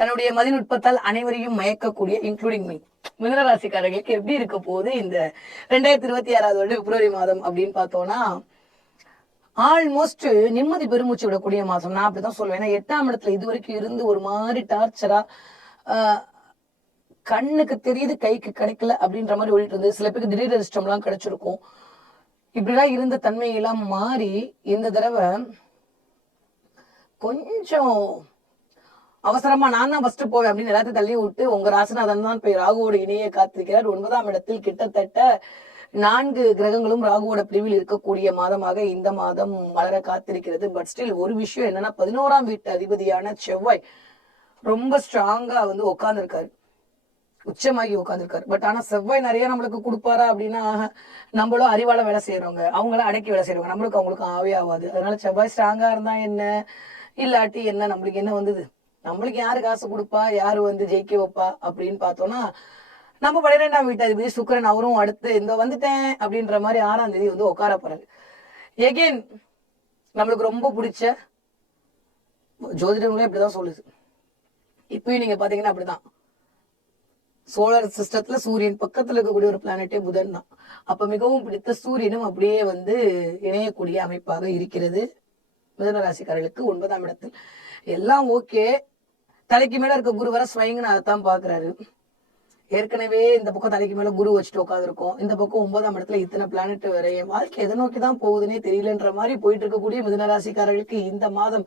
தன்னுடைய மதிநுட்பத்தால் அனைவரையும் மயக்கக்கூடிய including me மிதனராசிக்காரர்களுக்கு எப்படி இருக்க போகுது இந்த 2026 பிப்ரவரி மாதம் அப்படின்னு பார்த்தோம்னா, ஆல்மோஸ்ட் நிம்மதி பெருமூச்சு விடக்கூடிய மாசம். நான் அப்படிதான் சொல்லுவேன். ஏன்னா 8ஆம் இடத்துல இதுவரைக்கும் இருந்து ஒரு மாதிரி டார்ச்சரா கண்ணுக்கு தெரியுது கைக்கு கிடைக்கல அப்படின்ற மாதிரி ஓடிட்டு இருந்தது. சில பேருக்கு திடீர் அதிர்ஷ்டம் எல்லாம் கிடைச்சிருக்கும். இப்படிலாம் இருந்த தன்மையெல்லாம் மாறி இந்த தடவை கொஞ்சம் அவசரமா நான் தான் ஃபர்ஸ்ட் போவேன் அப்படின்னு எல்லாத்தையும் தள்ளி விட்டு உங்க ராசிநாதன் தான் போய் ராகுவோட இணையை காத்திருக்கிறார். 9ஆம் இடத்தில் கிட்டத்தட்ட 4 கிரகங்களும் ராகுவோட பிரிவில் இருக்கக்கூடிய மாதமாக இந்த மாதம் மலர காத்திருக்கிறது. பட் ஸ்டில் ஒரு விஷயம் என்னன்னா, 11ஆம் வீட்டு அதிபதியான செவ்வாய் ரொம்ப ஸ்ட்ராங்கா உட்கார்ந்து இருக்காரு, உச்சமாகி உட்காந்துருக்காரு. பட் ஆனா செவ்வாய் நிறைய நம்மளுக்கு கொடுப்பாரா அப்படின்னா, நம்மளும் அறிவால வேலை செய்யறவங்க, அவங்கள அடக்கி வேலை செய்யறவங்க, நம்மளுக்கு அவங்களுக்கு ஆவே ஆகாது. அதனால செவ்வாய் ஸ்ட்ராங்கா இருந்தா என்ன, இல்லாட்டி என்ன, நம்மளுக்கு என்ன வந்தது, நம்மளுக்கு யாரு காசு கொடுப்பா, யாரு ஜெயிக்க வைப்பா அப்படின்னு பார்த்தோம்னா, நம்ம 12ஆம் வீட்டு அதிபதி சுக்கிரன், அவரும் அடுத்து இந்த வந்துட்டேன் அப்படின்ற மாதிரி 6ஆம் தேதி உட்கார போறாரு. எகெயின் நம்மளுக்கு ரொம்ப பிடிச்ச ஜோதிடங்களே இப்படிதான் சொல்லுது. இப்பயும் நீங்க பாத்தீங்கன்னா அப்படிதான். சோலார் சிஸ்டத்துல சூரியன் பக்கத்துல இருக்கக்கூடிய ஒரு பிளானட்டே புதன் தான். அப்ப மிகவும் பிடித்த சூரியனும் அப்படியே இணையக்கூடிய அமைப்பாக இருக்கிறது மிதுன ராசிக்காரர்களுக்கு 9ஆம் இடத்தில். எல்லாம் ஓகே, தலைக்கு மேல இருக்க குரு வர ஸ்வைங்கன்னு அதைத்தான் பாக்குறாரு. ஏற்கனவே இந்த பக்கம் தலைக்கு மேல குரு வச்சுட்டு உட்காந்துருக்கோம், இந்த பக்கம் 9ஆம் இடத்துல இத்தனை பிளானட் வேற. என் வாழ்க்கை எதை நோக்கிதான் போகுதுன்னே தெரியலன்ற மாதிரி போயிட்டு இருக்கக்கூடிய மிதுன ராசிக்காரர்களுக்கு இந்த மாதம்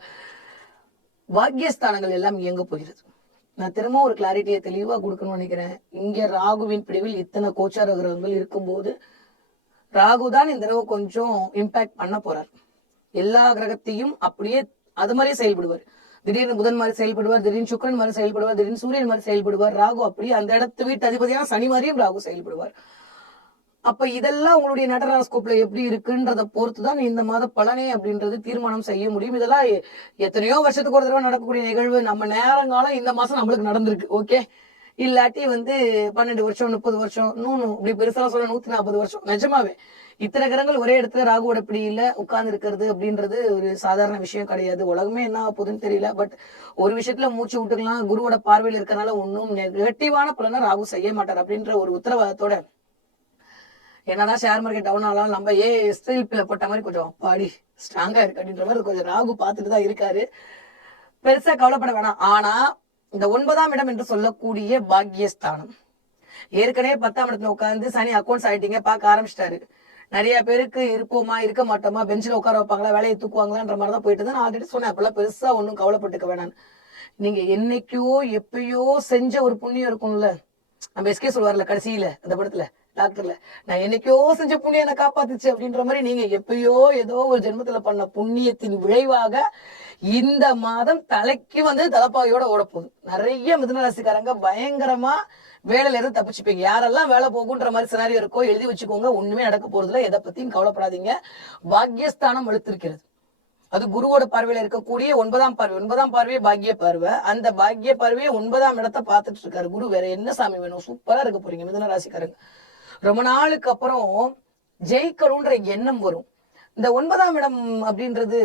பாக்கியஸ்தானங்கள் எல்லாம் இயங்க போகிறது. நான் திரும்ப ஒரு கிளாரிட்டியை தெளிவா கொடுக்கணும்னு நினைக்கிறேன். இங்க ராகுவின் பிரிவில் இத்தனை கோச்சார கிரகங்கள் இருக்கும்போது ராகு தான் இந்த தடவை கொஞ்சம் இம்பாக்ட் பண்ண போறார். எல்லா கிரகத்தையும் அப்படியே அது மாதிரியே செயல்படுவார். திடீர்னு புதன் மாதிரி செயல்படுவார், திடீர்னு சுக்கரன் மாதிரி செயல்படுவார், திடீர்னு சூரியன் மாதிரி செயல்படுவார். ராகு அப்படியே அந்த இடத்து வீட்டு அதிபதியான சனி மாதிரியும் ராகு செயல்படுவார். அப்ப இதெல்லாம் உங்களுடைய நடராஸ்கோப்ல எப்படி இருக்குன்றத பொறுத்துதான் இந்த மாத பலனே அப்படின்றது தீர்மானம் செய்ய முடியும். இதெல்லாம் எத்தனையோ வருஷத்துக்கு ஒரு தடவை நடக்கக்கூடிய நிகழ்வு. நம்ம நேரங்காலம் இந்த மாசம் நம்மளுக்கு நடந்திருக்கு. ஓகே, இல்லாட்டி 12 வருஷம் 30 வருஷம் இன்னும் இப்படி பெருசா சொல்ல 140 வருஷம். நிஜமாவே இத்தனை கிரகங்கள் ஒரே இடத்துல ராகுவோட பிடியில உட்கார்ந்து இருக்கிறது அப்படின்றது ஒரு சாதாரண விஷயம் கிடையாது. உலகமே என்ன போகுதுன்னு தெரியல. பட் ஒரு விஷயத்துல மூச்சு விட்டுக்கலாம், குருவோட பார்வையில் இருக்கிறனால ஒன்னும் நெகட்டிவான பலனை ராகு செய்ய மாட்டார் அப்படின்ற ஒரு உத்தரவாதத்தோட என்னதான் ஷேர் மார்க்கெட் டவுன் ஆனாலும் நம்ம ஸ்டீல் போட்ட மாதிரி கொஞ்சம் அப்பாடி ஸ்ட்ராங்கா இருக்கு அப்படின்ற மாதிரி கொஞ்சம் ராகு பார்த்துட்டு தான் இருக்காரு. பெருசா கவலைப்பட வேணாம். ஆனா இந்த 9ஆம் இடம் என்று சொல்லக்கூடிய பாக்கியஸ்தானம், ஏற்கனவே 10ஆம் இடத்துல உட்கார்ந்து சனி அக்கௌண்ட்ஸ் ஆயிட்டீங்க பார்க்க ஆரம்பிச்சிட்டாரு. நிறைய பேருக்கு இருப்போமா இருக்க மாட்டோமா, பெஞ்சில் உட்கார வைப்பாங்களா, வேலையை தூக்குவாங்களான்ற மாதிரிதான் போயிட்டு தான். நான் ஆல்ரெடி சொன்னேன், அப்பெல்லாம் பெருசா ஒன்றும் கவலைப்பட்டுக்க வேணாம். நீங்க என்னைக்கோ எப்பயோ செஞ்ச ஒரு புண்ணியம் இருக்கும்ல, நம்ம எஸ்கே சொல்வார்ல கடைசியில அந்த படத்துல டாக்டர்ல, நான் என்னைக்கோ செஞ்ச புண்ணியம் என்ன காப்பாத்துச்சு அப்படின்ற மாதிரி நீங்க எப்பயோ ஏதோ ஒரு ஜென்மத்துல பண்ண புண்ணியத்தின் விளைவாக இந்த மாதம் தலைக்கு தலப்பாகையோட ஓட போகுது. நிறைய மிதுனராசிக்காரங்க பயங்கரமா வேலையில இருந்து தப்பிச்சுப்பீங்க. யாரெல்லாம் வேலை போகுன்ற மாதிரி சினாரியோ இருக்கோ எழுதி வச்சுக்கோங்க. ஒண்ணுமே நடக்க போறதுல, எதை பத்தியும் கவலைப்படாதீங்க. பாக்கியஸ்தானம் அழுத்திருக்கிறது. அது குருவோட பார்வையில இருக்கக்கூடிய 9ஆம் பார்வை. 9ஆம் பார்வையே பாக்கிய பார்வை. அந்த பாக்கிய பார்வையை 9ஆம் இடத்தை பார்த்துட்டு இருக்காரு குரு. வேற என்ன சாமி வேணும்? சூப்பரா இருக்க போறீங்க மிதுன ராசிக்காரங்க. ரொம்ப நாளுக்கு அப்புறம் ஜெயிக்கணும்ன்ற எண்ணம் வரும். இந்த 9ஆம் இடம் அப்படின்றது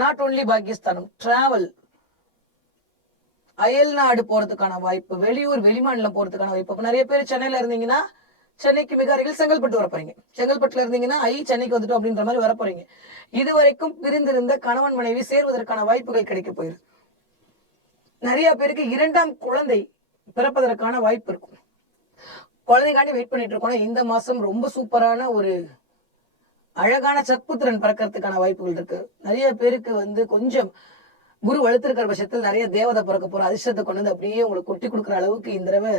நாட் ஓன்லி பாக்கியஸ்தானம், டிராவல், அயல் நாடு போறதுக்கான வாய்ப்பு, வெளியூர் வெளிமாநிலம் போறதுக்கான வாய்ப்பு. அப்ப நிறைய பேர் சென்னையில இருந்தீங்கன்னா சென்னைக்கு மிக அருகில் செங்கல்பட்டு வர போறீங்க. செங்கல்பட்டுல இருந்தீங்கன்னா சென்னைக்கு வந்துட்டோம் அப்படின்ற மாதிரி வர போறீங்க. இதுவரைக்கும் பிரிந்திருந்த கணவன் மனைவி சேர்வதற்கான வாய்ப்புகள் கிடைக்க போயிருக்கு. நிறைய பேருக்கு 2ஆம் குழந்தை பிறப்பதற்கான வாய்ப்பு இருக்கும். குழந்தைக்காண்டி வெயிட் பண்ணிட்டு இருக்கோம். இந்த மாசம் ரொம்ப சூப்பரான ஒரு அழகான சத்புத்திரன் பிறக்கிறதுக்கான வாய்ப்புகள் இருக்கு. நிறைய பேருக்கு கொஞ்சம் குரு வலுத்திருக்கிற பட்சத்தில் நிறைய தேவதை பிறக்க போற அதிர்ஷ்டத்தை கொண்டு அப்படியே உங்களுக்கு கொட்டி கொடுக்குற அளவுக்கு இந்த தடவை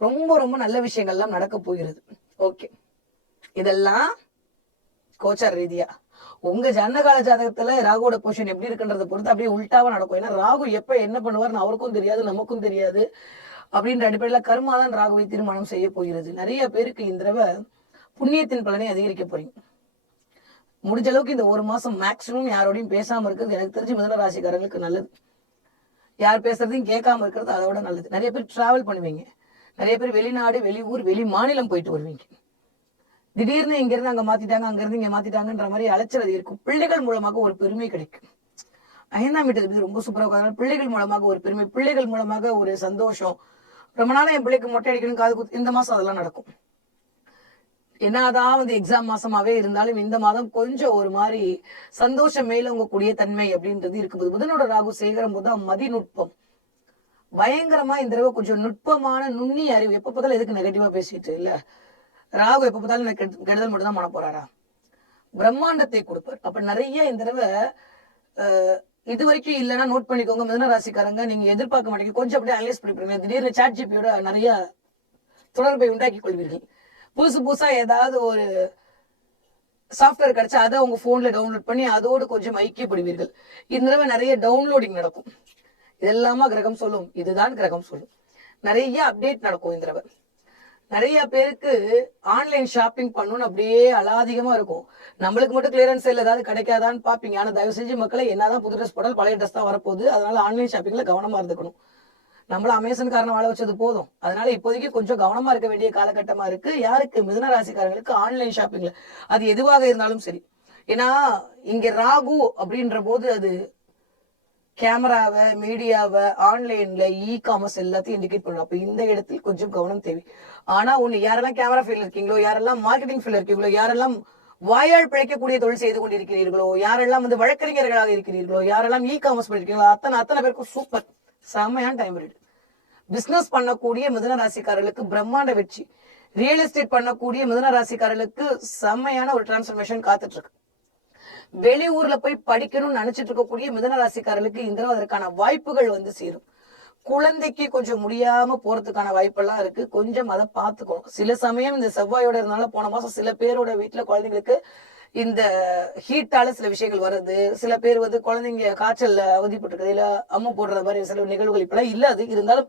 ரொம்ப ரொம்ப நல்ல விஷயங்கள்லாம் நடக்க போகிறது. ஓகே, இதெல்லாம் கோச்சார ரீதியா உங்க ஜனகால ஜாதகத்துல ராகுவோட பொசிஷன் எப்படி இருக்குன்றத பொறுத்து அப்படியே உள்டாவா நடக்கும். ஏன்னா ராகு எப்ப என்ன பண்ணுவார்னு அவருக்கும் தெரியாது, நமக்கும் தெரியாது. அப்படின்ற அடிப்படையில கர்மாதான் ராகுவை தீர்மானம் செய்ய போகிறது. நிறைய பேருக்கு இந்த தடவை புண்ணியத்தின் பலனை அதிகரிக்க போறீங்க. முடிஞ்ச அளவுக்கு இந்த ஒரு மாசம் மேக்சிமம் யாரோடையும் பேசாம இருக்கிறது எனக்கு தெரிஞ்சு மிதுன ராசிக்காரங்களுக்கு நல்லது. யார் பேசுறதையும் கேட்காம இருக்கிறது அதோட நல்லது. நிறைய பேர் டிராவல் பண்ணுவீங்க. நிறைய பேர் வெளிநாடு, வெளியூர், வெளி மாநிலம் போயிட்டு வருவீங்க. திடீர்னு இங்க இருந்து அங்க மாத்திட்டாங்க, அங்க இருந்து இங்க மாத்திட்டாங்கன்ற மாதிரி அலைச்சல் இருக்கும். பிள்ளைகள் மூலமாக ஒரு பெருமை கிடைக்கும். 5ஆம் வீட்டு அதிபதி ரொம்ப சூப்பரா உட்கார்ந்து பிள்ளைகள் மூலமாக ஒரு பெருமை, பிள்ளைகள் மூலமாக ஒரு சந்தோஷம். ரொம்ப நாளா என் பிள்ளைக்கு மொட்டை அடிக்கணும் காது குத்து, இந்த மாசம் அதெல்லாம் நடக்கும். என்னதான் எக்ஸாம் மாசமாவே இருந்தாலும் இந்த மாதம் கொஞ்சம் ஒரு மாதிரி சந்தோஷம் மேலோங்கக்கூடிய தன்மை அப்படின்றது இருக்குது. புதனோட ராகு சேகரம் போது மதிநுட்பம் பயங்கரமா இந்த தடவை கொஞ்சம் நுட்பமான நுண்ணிய அறிவு. எப்ப பார்த்தாலும் எதுக்கு நெகட்டிவா பேசிட்டு இல்ல, ராகு எப்ப பார்த்தாலும் எனக்கு கெடுதல் மட்டும் தான் பண்ண போறாரா? பிரம்மாண்டத்தை கொடுப்பார். அப்ப நிறைய இந்த தடவை இது வரைக்கும் இல்லைன்னா நோட் பண்ணிக்கோங்க மிதுன ராசிக்காரங்க, நீங்க எதிர்பார்க்க மாட்டீங்க. கொஞ்சம் அப்படியே அனலைஸ் பண்ணிருப்பீங்க. திடீர்னு சாட் ஜிபியோட நிறைய தொடர்பை உண்டாக்கி கொள்வீர்கள். புதுசு புதுசா ஏதாவது ஒரு சாஃப்ட்வேர் கிடைச்சா அதை உங்க போன்ல டவுன்லோட் பண்ணி அதோடு கொஞ்சம் ஐக்கியப்படுவீர்கள். இந்த தடவை நிறைய டவுன்லோடிங் நடக்கும். இதெல்லாமா கிரகம் சொல்லும், இதுதான் கிரகம் சொல்லும். நிறைய அப்டேட் நடக்கும் இந்த தடவை. நிறைய பேருக்கு ஆன்லைன் ஷாப்பிங் பண்ணணும்னு அப்படியே அலாதிகமா இருக்கும். நம்மளுக்கு மட்டும் கிளியரன்ஸ் சேல் ஏதாவது கிடைக்காதான்னு பாப்பீங்க. ஆனா தயவு செஞ்சு மக்களை என்னதான் புது ட்ரெஸ் போட்டாலும் பழைய ட்ரெஸ் தான் வரப்போகுது. அதனால ஆன்லைன் ஷாப்பிங்ல கவனமா இருந்துக்கணும். நம்மள அமேசான் காரணம் வாழ வச்சது போதும். அதனால இப்போதைக்கு கொஞ்சம் கவனமா இருக்க வேண்டிய காலகட்டமா இருக்கு. யாருக்கு? மிதுன ராசிக்காரங்களுக்கு ஆன்லைன் ஷாப்பிங்ல அது எதுவாக இருந்தாலும் சரி. ஏன்னா இங்க ராகு அப்படின்ற போது அது கேமராவை, மீடியாவை, ஆன்லைன்ல காமர்ஸ் எல்லாத்தையும் இண்டிகேட் பண்ணும். அப்ப இந்த இடத்தில் கொஞ்சம் கவனம் தேவை. ஆனா ஒண்ணு, யாரெல்லாம் கேமரா ஃபீல்ட் இருக்கீங்களோ, யாரெல்லாம் மார்க்கெட்டிங் ஃபீல்ட் இருக்கீங்களோ, யாரெல்லாம் வாயால் பிழைக்கக்கூடிய தொழில் செய்து கொண்டிருக்கிறீர்களோ, யாரெல்லாம் வழக்கறிஞர்களாக இருக்கிறீர்களோ, யாரெல்லாம் காமர்ஸ் பண்ணிருக்கீங்களோ, அத்தனை பேருக்கும் சூப்பர் செம்மையான டைம் பீரியட். பிசினஸ் பண்ணக்கூடிய மிதுன ராசிக்காரர்களுக்கு பிரம்மாண்ட வெற்றி. ரியல் எஸ்டேட் பண்ணக்கூடிய மிதுன ராசிக்காரர்களுக்கு செம்மையான ஒரு டிரான்ஸ்பர்மேஷன் காத்துட்டு இருக்கு. வெளியூர்ல போய் படிக்கணும்னு நினைச்சிட்டு இருக்கக்கூடிய மிதுன ராசிக்காரர்களுக்கு இந்த அதற்கான வாய்ப்புகள் சேரும். குழந்தைக்கு கொஞ்சம் முடியாம போறதுக்கான வாய்ப்பெல்லாம் இருக்கு. கொஞ்சம் அதை பார்த்துக்கணும். சில சமயம் இந்த செவ்வாயோட இருந்தாலும் போன மாசம் சில பேரோட வீட்டுல குழந்தைங்களுக்கு இந்த ஹீட்டால சில விஷயங்கள் வருது. சில பேர் குழந்தைங்க காய்ச்சல்ல அவதிப்பட்டிருக்குது, இல்ல அம்மா போடுற மாதிரி சில நிகழ்வுகள் இப்பெல்லாம் இல்ல. அது இருந்தாலும்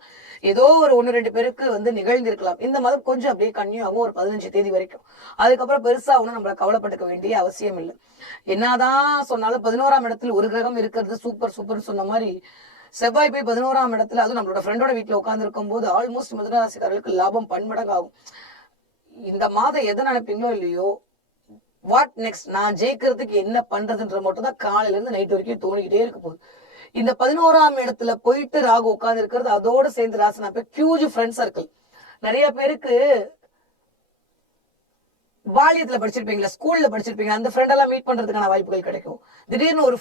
ஏதோ ஒரு 1-2 பேருக்கு நிகழ்ந்திருக்கலாம். இந்த மாதம் கொஞ்சம் அப்படியே கன்னியூ ஆகும் ஒரு 15 தேதி வரைக்கும். அதுக்கப்புறம் பெருசா ஒன்னும் நம்மள கவலைப்பட்டுக்க வேண்டிய அவசியம் இல்லை. என்னதான் சொன்னாலும் 11ஆம் இடத்துல ஒரு கிரகம் இருக்கிறது சூப்பர் சூப்பர்னு சொன்ன மாதிரி செவ்வாய் போய் 11ஆம் இடத்துல, அதுவும் நம்மளோட ஃப்ரெண்டோட வீட்டுல உட்கார்ந்து இருக்கும் போது ஆல்மோஸ்ட் மிதுன ராசிக்காரர்களுக்கு லாபம் பன்மடங்கு ஆகும். இந்த மாதம் எதை நினைப்பீங்களோ இல்லையோ, வாட் நெக்ஸ்ட், நான் ஜெயிக்கிறதுக்கு என்ன பண்றதுன்ற மட்டும் தான் காலையில இருந்து நைட் வரைக்கும் தோணிக்கிட்டே இருக்க போகுது. இந்த 11ஆம் இடத்துல போயிட்டு ராகு உட்கார்ந்து இருக்கிறது, அதோட சேர்ந்து ராசினா ஹியூஜ் ஃப்ரெண்ட் சர்க்கிள். நிறைய பேருக்கு பாலியத்துல படிச்சிருப்பீங்களா, ஸ்கூல்ல படிச்சிருப்பீங்க, அந்த ஃப்ரெண்ட் எல்லாம் மீட் பண்றதுக்கான வாய்ப்புகள் கிடைக்கும். திடீர்னு ஒரு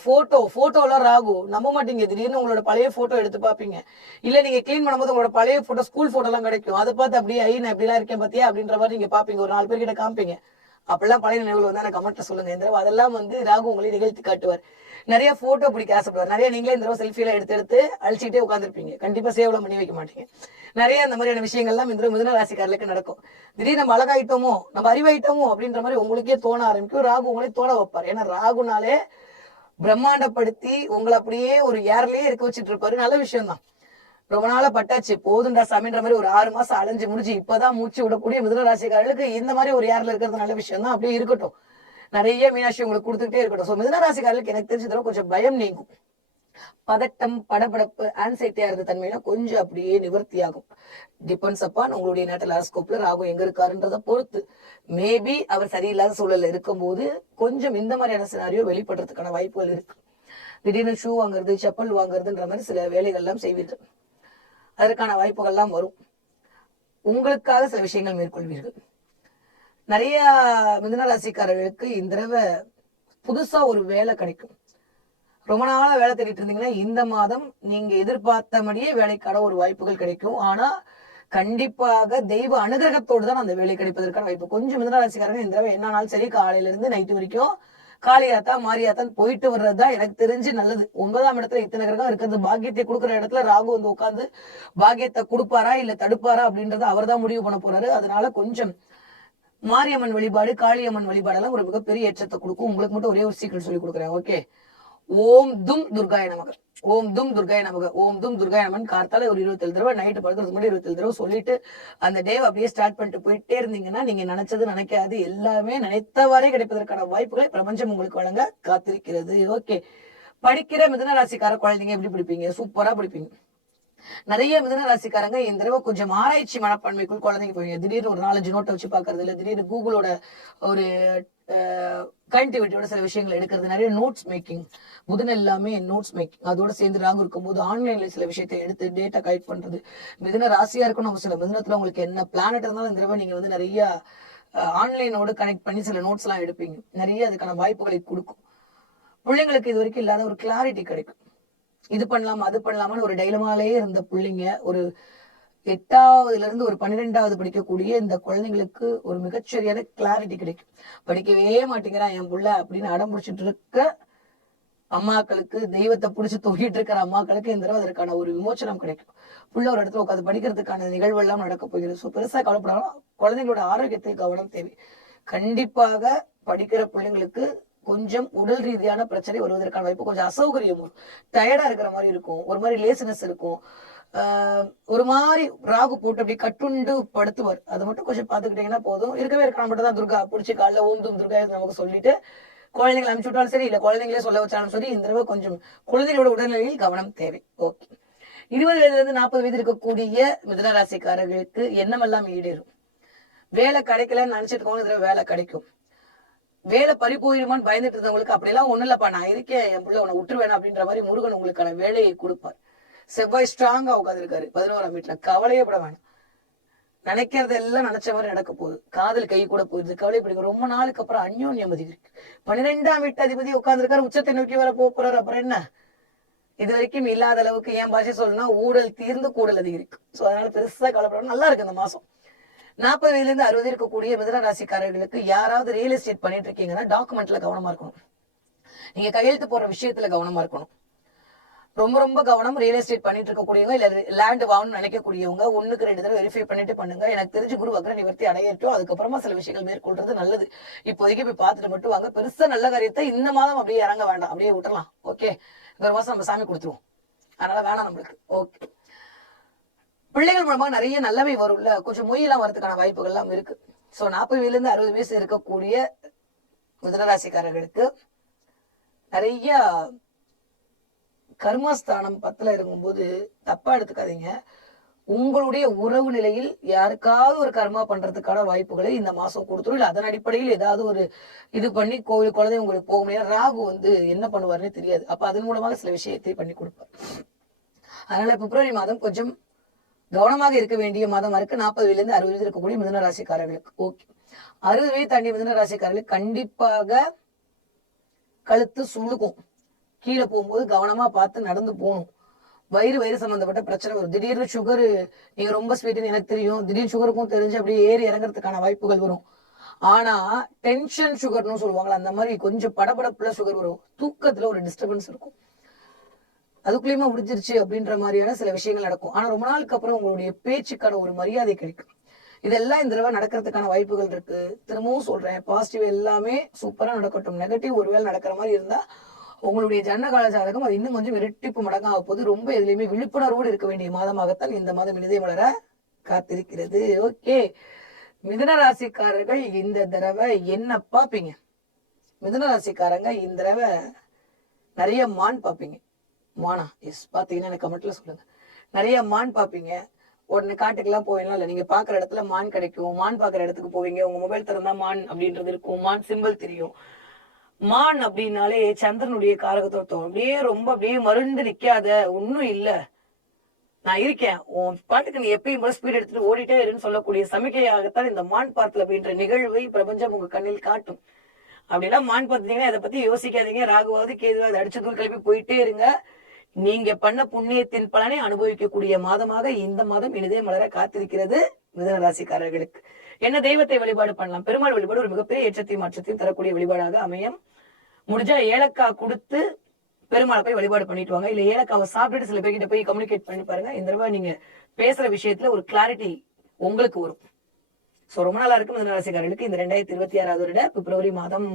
போட்டோல ராகு, நம்ப மாட்டீங்க, திடீர்னு உங்களோட பழைய போட்டோ எடுத்து பாப்பீங்க. இல்ல நீங்க கிளீன் பண்ணும்போது உங்களோட பழைய போட்டோ, ஸ்கூல் போட்டோ எல்லாம் கிடைக்கும். அதை பார்த்து அப்படியே நான் இப்படி எல்லாம் இருக்கேன் பாத்தியா அப்படின்ற மாதிரி நீங்க பாப்பீங்க. ஒரு 4 பேர்கிட்ட காமிப்பீங்க. அப்பெல்லாம் பழைய நினைவுகள் வந்தா கமெண்ட்ல சொல்லுங்க. இந்த தடவை அதெல்லாம் ராகு உங்களை நிகழ்த்தி காட்டுவார். நிறைய போட்டோ பிடிக்க ஆசைப்படுவார். நிறைய நீங்களே இந்த தடவை செல்ஃபி எல்லாம் எடுத்து அழிச்சுக்கிட்டே உட்காந்துருப்பீங்க. கண்டிப்பா சேவெல்லாம் பண்ணி வைக்க மாட்டீங்க. நிறைய அந்த மாதிரியான விஷயங்கள்லாம் இந்த மிதுன ராசிக்காரர்களுக்கு நடக்கும். திடீர்னு நம்ம அழகாயிட்டோமோ, நம்ம அறிவாயிட்டோமோ அப்படின்ற மாதிரி உங்களுக்கே தோண ஆரம்பிக்கும். ராகு உங்களே தோண வைப்பார். ஏன்னா ராகுனாலே பிரம்மாண்டப்படுத்தி உங்களை அப்படியே ஒரு ஏர்லயே இருக்க வச்சுட்டு இருப்பாரு. நல்ல விஷயம் தான். ரொம்ப நாளா பட்டாச்சு போதுண்டா சாமின்ற மாதிரி ஒரு 6 மாசம் அலைஞ்சு முடிஞ்சு இப்பதான் மூச்சு விடக்கூடிய மிதுன ராசிக்காரர்களுக்கு இந்த மாதிரி ஒரு ஏர்ல இருக்கிறது நல்ல விஷயம் தான். அப்படியே இருக்கட்டும். நிறைய மீனாட்சி உங்களுக்கு கொடுத்துக்கிட்டே இருக்கட்டும். சோ மிதுன ராசிக்காரர்களுக்கு எனக்கு தெரிஞ்ச கொஞ்சம் பயம் நீங்கும். பதட்டம், படபடப்பு, ஆன்சைட்டியா இருந்த தன்மையில கொஞ்சம் அப்படியே நிவர்த்தி ஆகும். டிபெண்ட்ஸ் அப்பான் உங்களுடைய நேட்டல் ஹாரோஸ்கோப்ல ராகு எங்க இருக்காருன்றதை பொறுத்து. மேபி அவர் சரியில்லாத சூழல்ல இருக்கும் போது கொஞ்சம் இந்த மாதிரியான சினாரியோ வெளிப்படுறதுக்கான வாய்ப்புகள் இருக்கு. திடீர்னு ஷூ வாங்குறது, செப்பல் வாங்குறதுன்ற மாதிரி சில வேலைகள் எல்லாம் செய்வீர்கள். அதற்கான வாய்ப்புகள்லாம் வரும். உங்களுக்காக சில விஷயங்கள் மேற்கொள்வீர்கள். நிறைய மிதுன ராசிக்காரர்களுக்கு இந்த தடவை புதுசா ஒரு வேலை கிடைக்கும். ரொம்ப நாளா வேலை தேடிட்டு இருந்தீங்கன்னா இந்த மாதம் நீங்க எதிர்பார்த்தபடியே வேலைக்கான ஒரு வாய்ப்புகள் கிடைக்கும். ஆனா கண்டிப்பாக தெய்வ அனுகிரகத்தோடு தான் அந்த வேலை கிடைப்பதற்கான வாய்ப்பு. கொஞ்சம் மிதுன ராசிக்காரங்க இந்த தடவை என்னாலும் சரி காலையில இருந்து நைட்டு வரைக்கும் காளியாத்தா மாரியாத்தான் போயிட்டு வர்றதுதான் எனக்கு தெரிஞ்சு நல்லது. 9ஆம் இடத்துல இத்தனை கிரகம் இருக்கிறது. பாக்கியத்தை கொடுக்குற இடத்துல ராகு உட்கார்ந்து பாக்கியத்தை கொடுப்பாரா இல்ல தடுப்பாரா அப்படின்றத அவர் தான் முடிவு பண்ண போறாரு. அதனால கொஞ்சம் மாரியம்மன் வழிபாடு, காளியம்மன் வழிபாடெல்லாம் ஒரு மிகப்பெரிய ஏற்றத்தை கொடுக்கும். உங்களுக்கு மட்டும் ஒரே ஒரு சீக்கிரம் சொல்லி கொடுக்குறேன். ஓகே, ஓம் தும் துர்காய நமக, ஓம் தும் துர்காய நமக, ஓம் தும் துர்காய நமன் கார்த்தால ஒரு 27 தடவை, நைட்டு படுக்கிறதுக்கு முன்னாடி 27 தடவை சொல்லிட்டு அந்த டேவை அப்படியே ஸ்டார்ட் பண்ணிட்டு போயிட்டே இருந்தீங்கன்னா நீங்க நினைச்சது நினைக்காது எல்லாமே நினைத்தவாறே கிடைப்பதற்கான வாய்ப்புகளை பிரபஞ்சம் உங்களுக்கு வழங்க காத்திருக்கிறது. ஓகே, படிக்கிற மிதுன ராசிக்கார குழந்தைங்க எப்படி பிடிப்பீங்க? சூப்பரா பிடிப்பீங்க. நிறைய மிதுன ராசிக்காரங்க இந்த தடவை கொஞ்சம் ஆராய்ச்சி மனப்பான்மைக்குள் குழந்தைங்க போவீங்க. திடீர்னு ஒரு 4-5 நோட்டை வச்சு பாக்குறது இல்ல, திடீர்னு கூகுளோட ஒரு கனெக்டிவிட்டியோட சில விஷயங்கள் எடுக்கிறது, நிறைய நோட்ஸ் மேக்கிங், புதன் எல்லாமே நோட்ஸ் மேக்கிங், அதோட சேர்ந்து ராகு இருக்கும்போது ஆன்லைன்ல சில விஷயத்தை எடுத்து டேட்டா கலெக்ட் பண்றது. மிதுன ராசியா இருக்கணும் அவசியம், மிதுனத்துல உங்களுக்கு என்ன பிளானட் இருந்தாலும் இந்த தடவை நீங்க வந்து நிறைய ஆன்லைனோட கனெக்ட் பண்ணி சில நோட்ஸ் எல்லாம் எடுப்பீங்க. நிறைய அதுக்கான வாய்ப்புகளை கொடுக்கும். பிள்ளைங்களுக்கு இது வரைக்கும் இல்லாத ஒரு கிளாரிட்டி கிடைக்கும். இது பண்ணலாமா அது பண்ணலாமான்னு ஒரு டைலமாலே இருந்த பிள்ளைங்க ஒரு 8வதுல இருந்து ஒரு 12வது படிக்கக்கூடிய இந்த குழந்தைங்களுக்கு ஒரு மிகச்சரியான கிளாரிட்டி கிடைக்கும். படிக்கவே மாட்டேங்கிறான் என் புள்ள அப்படின்னு அடம் பிடிச்சிட்டு இருக்க அம்மாக்களுக்கு, தெய்வத்தை பிடிச்சி தொங்கிட்டு இருக்கிற அம்மாக்களுக்கு இந்த தடவை அதற்கான ஒரு விமோச்சனம் கிடைக்கும். புள்ள ஒரு இடத்துல உட்காந்து படிக்கிறதுக்கான நிகழ்வு எல்லாம் நடக்க போகிறது. ஸோ பெருசா கவலைப்படாம குழந்தைங்களோட ஆரோக்கியத்தில் கவனம் தேவை. கண்டிப்பாக படிக்கிற பிள்ளைங்களுக்கு கொஞ்சம் உடல் ரீதியான பிரச்சனை வருவதற்கான வாய்ப்பு, கொஞ்சம் அசௌகரியம் வரும். டயர்டா இருக்கிற மாதிரி இருக்கும், ஒரு மாதிரி லேசினஸ் இருக்கும், ஒரு மாதிரி ராகு போட்டு அப்படி கட்டுண்டு படுத்துவார். அதை மட்டும் கொஞ்சம் பாத்துக்கிட்டீங்கன்னா போதும். இருக்கவே இருக்கலாம் மட்டும் தான் துர்கா பிடிச்சி காலைல ஓந்தும் துர்கா நமக்கு சொல்லிட்டு குழந்தைங்களை அனுப்பிச்சு விட்டாலும் சரி, இல்ல குழந்தைங்களே சொல்ல வச்சாலும் சரி, இந்த தடவை கொஞ்சம் குழந்தைகளோட உடல்நிலையில் கவனம் தேவை. ஓகே. 20 வயதுல இருந்து 40 வயது இருக்கக்கூடிய மிதுன ராசிக்காரர்களுக்கு எண்ணமெல்லாம் ஈடேறும். வேலை கிடைக்கலன்னு நினைச்சிட்டு இருக்கவங்க இந்த தடவை வேலை கிடைக்கும். வேலை பறி போயிருமான்னு பயந்துட்டு இருந்தவங்களுக்கு அப்படிலாம் ஒண்ணும் இல்லப்பா, நான் இருக்கேன், என் பிள்ளை உன்னை விட்டுருவேன் அப்படின்ற மாதிரி முருகன் உங்களுக்கான வேலையை கொடுப்பார். செவ்வாய் ஸ்ட்ராங்கா உட்காந்துருக்காரு 11ஆம் வீட்டுல, கவலையே பட வேணாம். நினைக்கிறது எல்லாம் நினைச்ச மாதிரி நடக்க போகுது. காதல் கை கூட போயிருது, கவலைப்படுங்க. ரொம்ப நாளுக்கு அப்புறம் அந்யோன்யம் அதிகரிக்கு. 12ஆம் வீட்டு அதிபதி உட்காந்துருக்காரு, உச்சத்தை நோக்கி வர போறாரு. அப்புறம் என்ன, இது வரைக்கும் இல்லாத அளவுக்கு என் பாஷை சொல்லணும்னா ஊழல் தீர்ந்து கூடல் அதிகரிக்கும். சோ அதனால பெருசா கவலைப்படணும். நல்லா இருக்கு இந்த மாசம். 40 வயதுல இருந்து 60 இருக்கக்கூடிய மிதுன ராசிக்காரர்களுக்கு யாராவது ரியல் எஸ்டேட் பண்ணிட்டு இருக்கீங்கன்னா டாக்குமெண்ட்ல கவனமா இருக்கணும். நீங்க கையெழுத்து போடுற விஷயத்துல கவனமா இருக்கணும். ரொம்ப ரொம்ப கவனம். ரியல் எஸ்டேட் பண்ணிட்டு இருக்கக்கூடியவங்க, இல்ல லேண்ட் வாங்கணும்னு நினைக்கக்கூடியவங்க 1க்கு 2 தடவை வெரிஃபை பண்ணிட்டு பண்ணுங்க. எனக்கு தெரிஞ்சு குரு வக்ர நிவர்த்தி அடையட்டும், அதுக்கப்புறமா சில விஷயங்கள் மேற்கொள்றது நல்லது. இப்போதைக்கு போய் பார்த்துட்டு மட்டும் வாங்க. பெருசா நல்ல காரியத்தை இந்த மாதம் அப்படியே இறங்க வேண்டாம், அப்படியே விட்டுறலாம். ஓகே, ஒரு மாசம் நம்ம சாமி கொடுத்துருவோம், அதனால வேணாம் நம்மளுக்கு. ஓகே. பிள்ளைகள் மூலமா நிறைய நல்லவை வரும்ல, கொஞ்சம் மொழியெல்லாம் வரதுக்கான வாய்ப்புகள் எல்லாம் இருக்கு. சோ 40 வயதுல இருந்து 60 வயசு இருக்கக்கூடிய மிதுனராசிக்காரர்களுக்கு நிறைய கர்மஸ்தானம் 10ல இருக்கும்போது தப்பா எடுத்துக்காதீங்க. உங்களுடைய உறவு நிலையில் யாருக்காவது ஒரு கர்மா பண்றதுக்கான வாய்ப்புகளை இந்த மாசம் கொடுத்துரும். இல்ல அதன் அடிப்படையில் ஏதாவது ஒரு இது பண்ணி கோவில் குழந்தை உங்களுக்கு போக முடியாது. ராகு வந்து என்ன பண்ணுவாருன்னு தெரியாது. அப்ப அதன் மூலமாக சில விஷயத்தை பண்ணி கொடுப்பார். அதனால பிப்ரவரி மாதம் கொஞ்சம் கவனமாக இருக்க வேண்டிய மாதமா இருக்கு. 40 வயதுல இருந்து 60 வயது இருக்கக்கூடிய மிதுன ராசிக்காரர்களுக்கு. ஓகே. 60 வயது தாண்டி மிதுன ராசிக்காரர்களுக்கு கண்டிப்பாக கழுத்து சுழுக்கும். கீழே போகும்போது கவனமா பார்த்து நடந்து போகணும். வயிறு சம்பந்தப்பட்ட பிரச்சனை வரும். திடீர்னு சுகர், நீங்க ரொம்ப ஸ்வீட்னு எனக்கு தெரியும், திடீர்னு சுகருக்கும் தெரிஞ்சு அப்படியே ஏறி இறங்குறதுக்கான வாய்ப்புகள் வரும். ஆனா டென்ஷன் சுகர்னு சொல்லுவாங்களா, அந்த மாதிரி கொஞ்சம் படபடப்புல சுகர் வரும். தூக்கத்துல ஒரு டிஸ்டர்பன்ஸ் இருக்கும். அதுக்குள்ளேயுமா முடிஞ்சிருச்சு அப்படின்ற மாதிரியான சில விஷயங்கள் நடக்கும். ஆனா ரொம்ப நாளுக்கு அப்புறம் உங்களுடைய பேச்சுக்கான ஒரு மரியாதை கிடைக்கும். இதெல்லாம் இந்த தடவை நடக்கிறதுக்கான வாய்ப்புகள் இருக்கு. திரும்பவும் சொல்றேன், பாசிட்டிவ் எல்லாமே சூப்பரா நடக்கட்டும். நெகட்டிவ் ஒருவேளை நடக்கிற மாதிரி இருந்தா உங்களுடைய ஜன்னகால ஜாதகம் அது இன்னும் கொஞ்சம் இரட்டிப்பு மடங்காக போது. ரொம்ப எதுலையுமே விழிப்புணர்வோடு இருக்க வேண்டிய மாதமாகத்தான் இந்த மாதம் இனிதே வளர காத்திருக்கிறது. ஓகே. மிதுன ராசிக்காரர்கள் இந்த தடவை என்ன பாப்பீங்க? மிதுன ராசிக்காரங்க இந்த தடவை நிறைய மான் பாப்பீங்க. மானா? எஸ், பாத்தீங்கன்னா எனக்கு கமெண்ட்ல சொல்லுங்க. நிறைய மான் பாப்பீங்க. உடனே காட்டுக்கெல்லாம் போவீங்களா? இல்ல நீங்க பாக்குற இடத்துல மான் கிடைக்கும். மான் பாக்குற இடத்துக்கு போவீங்க. உங்க மொபைல் திறந்தா மான் அப்படின்றது இருக்கும். மான் சிம்பிள் தெரியும். மான் அப்படின்னாலே சந்திரனுடைய காரகத்தோட்டம். அப்படியே ரொம்ப அப்படியே மருண்டு நிக்காத, ஒன்னும் இல்ல, நான் இருக்கேன், உன் பாட்டுக்கு நீ எப்பயும் போல ஸ்பீட் எடுத்துட்டு ஓடிட்டே இருன்னு சொல்லக்கூடிய சமிக்கையாகத்தான் இந்த மான் பார்த்தல் அப்படின்ற நிகழ்வை பிரபஞ்சம் உங்க கண்ணில் காட்டும். அப்படிலாம் மான் பார்த்தீங்கன்னா இதை பத்தி யோசிக்காதீங்க. ராகுவாவது கேதுவாவது அடிச்சு தூள் கிளப்பி போயிட்டே இருங்க. நீங்க பண்ண புண்ணியத்தின் பலனை அனுபவிக்கக்கூடிய மாதமாக இந்த மாதம் இனிதே மலர காத்திருக்கிறது மிதுன ராசிக்காரர்களுக்கு. என்ன தெய்வத்தை வழிபாடு பண்ணலாம்? பெருமாள் வழிபாடு ஒரு மிகப்பெரிய ஏற்றத்தையும் மாற்றத்தையும் தரக்கூடிய வழிபாடாக அமையும். முடிஞ்சா ஏலக்காய் கொடுத்து பெருமாளை போய் வழிபாடு பண்ணிட்டு வாங்க. இல்ல ஏலக்காவை சாப்பிட்டுட்டு சில பேர்கிட்ட போய் கம்யூனிகேட் பண்ணி பாருங்க. இந்த தடவை நீங்க பேசுற விஷயத்துல ஒரு கிளாரிட்டி உங்களுக்கு வரும். சோ ரொம்ப நாளா இருக்கு மிதுன ராசிக்காரர்களுக்கு இந்த 2026வது வருட பிப்ரவரி மாதம்